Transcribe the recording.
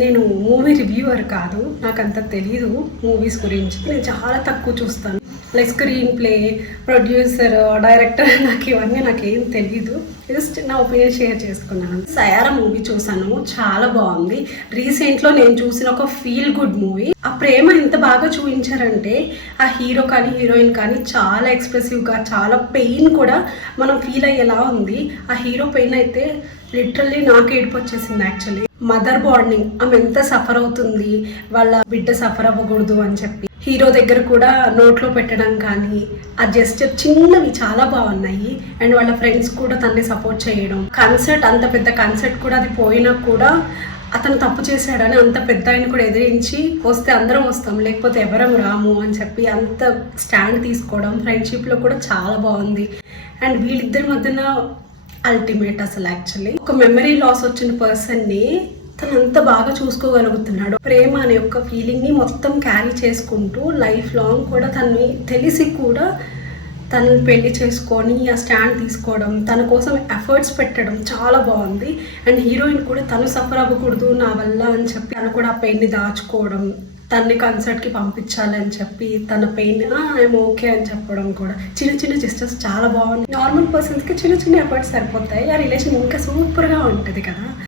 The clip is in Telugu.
నేను మూవీ రివ్యూవర్ కాదు, నాకు అంత తెలీదు మూవీస్ గురించి. నేను చాలా తక్కువ చూస్తాను. Like screen play, producer, director నాకేం తెలీదు. జస్ట్ నా ఒపీనియన్ షేర్ చేసుకున్నాను. సయారా మూవీ చూసాను, చాలా బాగుంది. రీసెంట్లో నేను చూసిన ఒక ఫీల్ గుడ్ మూవీ. ఆ ప్రేమ ఎంత బాగా చూపించారంటే ఆ హీరో కానీ హీరోయిన్ కానీ చాలా ఎక్స్ప్రెసివ్గా, చాలా పెయిన్ కూడా మనం ఫీల్ అయ్యేలా ఉంది. ఆ హీరో పెయిన్ అయితే లిటరల్లీ నాకు ఏడుపు వచ్చేసింది. యాక్చువల్లీ మదర్ బాండింగ్, ఆమె ఎంత సఫర్ అవుతుంది, వాళ్ళ బిడ్డ సఫర్ అవ్వకూడదు అని చెప్పి హీరో దగ్గర కూడా నోట్లో పెట్టడం కానీ ఆ జెస్చర్ చిన్నవి చాలా బాగున్నాయి. అండ్ వాళ్ళ ఫ్రెండ్స్ కూడా తనని సపోర్ట్ చేయడం, కన్సర్ట్, అంత పెద్ద కన్సర్ట్ కూడా అది పోయినా కూడా అతను తప్పు చేశాడని అంత పెద్ద ఆయన కూడా ఎదిరించి వస్తే అందరం వస్తాం, లేకపోతే ఎవరం రాము అని చెప్పి అంత స్టాండ్ తీసుకోవడం ఫ్రెండ్షిప్లో కూడా చాలా బాగుంది. అండ్ వీళ్ళిద్దరి మధ్యన అల్టిమేట్ అసలు. యాక్చువల్లీ ఒక మెమరీ లాస్ వచ్చిన పర్సన్ని తను అంత బాగా చూసుకోగలుగుతున్నాడు. ప్రేమ అనే ఒక ఫీలింగ్ని మొత్తం క్యారీ చేసుకుంటూ లైఫ్ లాంగ్ కూడా తనని తెలిసి కూడా తనని పెళ్లి చేసుకొని ఆ స్టాండ్ తీసుకోవడం, తన కోసం ఎఫర్ట్స్ పెట్టడం చాలా బాగుంది. అండ్ హీరోయిన్ కూడా తను సఫర్ అవ్వకూడదు నా వల్ల అని చెప్పి తను కూడా ఆ పెయిన్ని దాచుకోవడం, తనని కన్సర్ట్కి పంపించాలని చెప్పి తన పెయిన్ ఐఎమ్ ఓకే అని చెప్పడం కూడా చిన్న చిన్న జెస్టర్స్ చాలా బాగుంది. నార్మల్ పర్సన్స్కి చిన్న చిన్న ఎఫర్ట్స్ సరిపోతాయి, ఆ రిలేషన్ ఇంకా సూపర్గా ఉంటుంది కదా.